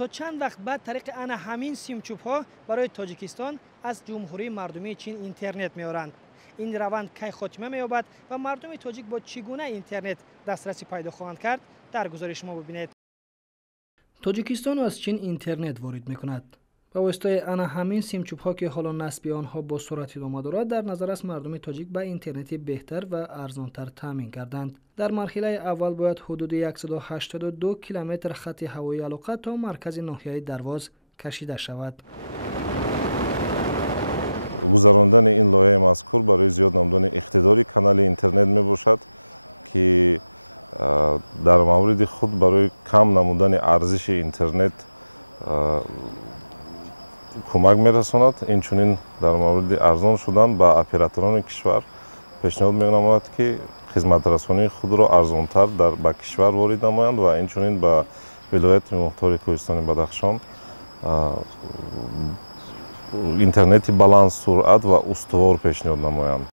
تا چند وقت بعد طریق انا همین سیم چوب ها برای تاجیکستان از جمهوری مردمی چین اینترنت میارند. این روند کی خاتمه مییابد و مردم تاجیک با چگونه اینترنت دسترسی پیدا خواهند کرد؟ در گزارش ما ببینید. تاجیکستان از چین اینترنت وارد میکند. با واسطه انا همین سیم چوب ها که حالا نصب آنها با سرعت ادامه دارد، در نظر است مردم تاجیک به اینترنت بهتر و ارزانتر تامین کردند. در مرحله اول باید حدود 182 کیلومتر خط هوایی علاقه تا مرکز ناحیه درواز کشیده شود. گذراندن این لایحه مذکور برای زیاد نمودن اقتدار کانال اینترنت می باشد که در مورد خود برای کم نمودن ارزش اینترنت کمک می‌رساند. اینچنین در مورد ارزان شدن به اپراتوران کشور پیشنهاد می‌نماید که خدمت رسانی خود را ارزانتر به کشور وارد نمایند و اینچنین به ولایت مختار کوهستان بدخشان اینترنت بلند سرعت و استوار پیشنهاد نمایند.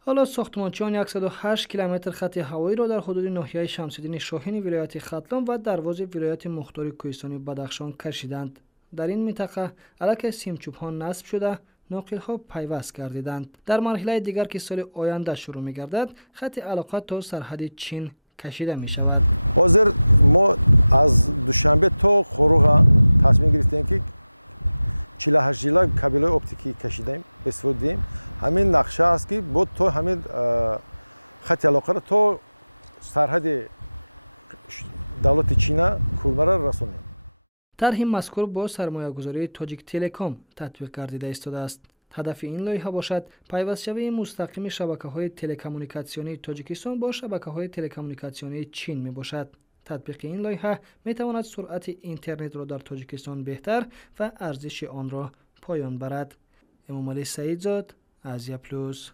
حالا ساختمانچیان 108 کیلومتر خط هوایی را در حدود ناحیه شمس‌الدین شاهین ولایت ختلان و دروازه ولایت مختار کوهستان بدخشان کشیدند. در این منطقه علاقه سیم چوب ها نصب شده، ناقل ها پیوست گردیدند. در مرحله دیگر که سال آینده شروع می گردد، خط علاقه تا سرحد چین کشیده می شود. حاضر ما از دوشنبه تا خروغ تصمیم گرفتیم که 48 ژیلا کابل اپتیکی کشیدیم، استفاده دیم. همین نقشه است که بود تا همین خط علاقه را تا سرحد دولت چین کلمه را رسانیم. طرح مذکور با سرمایه‌گذاری تاجیک تلکام تطبیق گردیده ایستاده است. هدف این لایحه باشد پیوست شوی مستقیم شبکه‌های تلکمونیکاسیونی تاجیکستان با شبکه‌های تلکمونیکاسیونی چین می باشد. تطبیق این لایحه می تواند سرعت اینترنت را در تاجیکستان بهتر و ارزش آن را پایان برد. امامعلی سعیدزاد، آسیا پلوس.